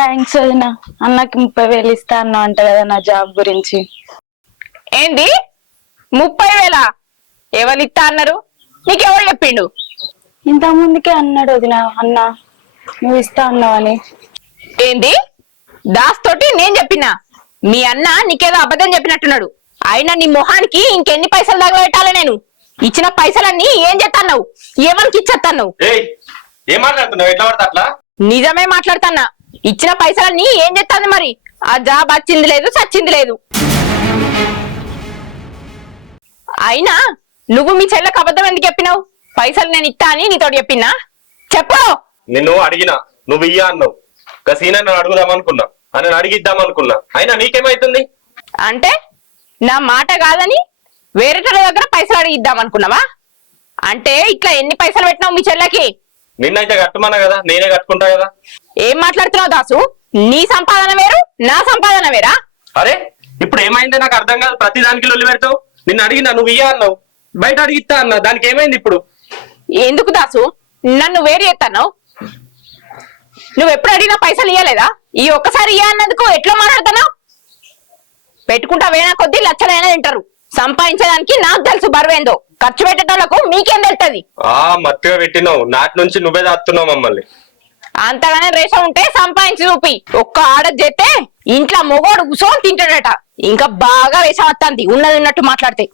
Thanks వదిన. అన్నకి 30,000 ఇస్తా అన్నా అంట కదా నా జాబ్ గురించి. ఏంది 30,000? ఎవరు ఇస్తా అన్నారు? నీకెవరు చెప్పిండు? ఇంత ముందుకే అన్నాడు వదిన అన్న, నువ్వు ఇస్తా అన్నావని. ఏంది దాస్ తోటి నేను చెప్పినా? మీ అన్న నీకేదో అబద్ధం చెప్పినట్టున్నాడు. అయినా నీ మొహానికి ఇంకెన్ని పైసలు తగలబెట్టాలి? నేను ఇచ్చిన పైసలన్నీ ఏం చేస్తాన్నావు? ఎవరికి ఇచ్చేస్తాన్నావు? ఏం మాట్లాడుతున్నావు? ఎట్లా పడతా అట్లా? నిజమే మాట్లాడుతున్నా. ఇచ్చిన పైసలన్నీ ఏం చేస్తాంది? మరి ఆ జాబ్ వచ్చింది లేదు, చచ్చింది లేదు. అయినా నువ్వు మీ చెల్లెకు అబద్ధం ఎందుకు చెప్పినావు? పైసలు నేను ఇస్తా అని నీతోటి చెప్పినా? చెప్పు. నిన్ను అడిగినా, నువ్వు ఇయ్యా అన్నావు. సీనా నన్ను అడుగుదామనుకున్నా, అని అడిగిద్దామనుకున్నా. అయినా నీకేమైతుంది? అంటే నా మాట కాదని వేరే దగ్గర పైసలు అడిగిద్దాం అనుకున్నావా? అంటే ఇట్లా ఎన్ని పైసలు పెట్టినావు మీ చెల్లెకి? నిన్నైతే కట్టమన్నా కదా, నేనే కట్టుకుంటా కదా. ఏం మాట్లాడుతున్నావు దాసు? నీ సంపాదన వేరు, నా సంపాదన వేరా? అరే ఇప్పుడు ఏమైంది నాకు అర్థం కాదు. ప్రతి దానికి లొల్లి పెడతావు. నిన్ను అడిగినా, నువ్వు ఇయ్యా అన్నావు. బయట అడిగిస్తా అన్నా, దానికి ఏమైంది ఇప్పుడు? ఎందుకు దాసు నన్ను వేరు చేస్తావు? నువ్వు ఎప్పుడు అడిగినా పైసలు ఇయ్యలేదా? ఈ ఒక్కసారి ఇయ్య అన్నందుకు ఎట్లా మాట్లాడుతున్నావు? పెట్టుకుంటా వేనా కొద్దీ లక్షలైనా తింటారు. సంపాదించడానికి నాకు తెలుసు బరువేందో. ఖర్చు పెట్టేటోళ్లకు మీకేం తెలుస్తుంది? మత్తుగా పెట్టినావు. నాటి నుంచి నువ్వే దాస్తున్నావు మమ్మల్ని. అంతగానే రేష ఉంటే సంపాదించి చూపి. ఒక్క ఆర్డర్ చేస్తే ఇంట్లో మొగోడు కూర్చొని తింటాడట. ఇంకా బాగా రేషం వస్తుంది ఉన్నది ఉన్నట్టు మాట్లాడితే.